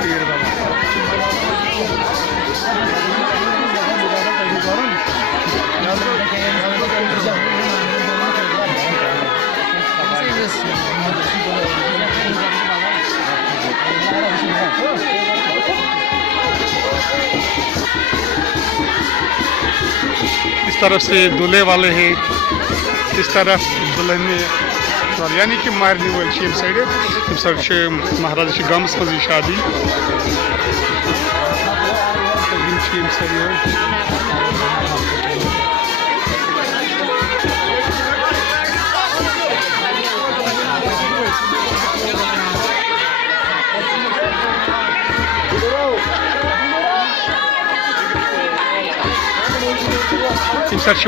पीर इस तरफ से दूल्हे वाले हैं, इस तरफ दुल्हन यानी कि मारने वाले साइड महाराज की गम्स मज शादी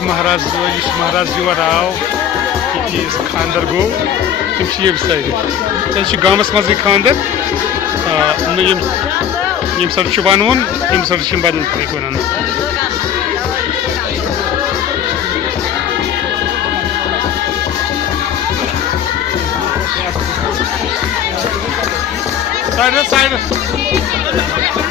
महाराज महाराज योर आव खानदर गो तम साइड गामस मज खानदर यम सर वन तम सर बदल तरीक वन साइड साइड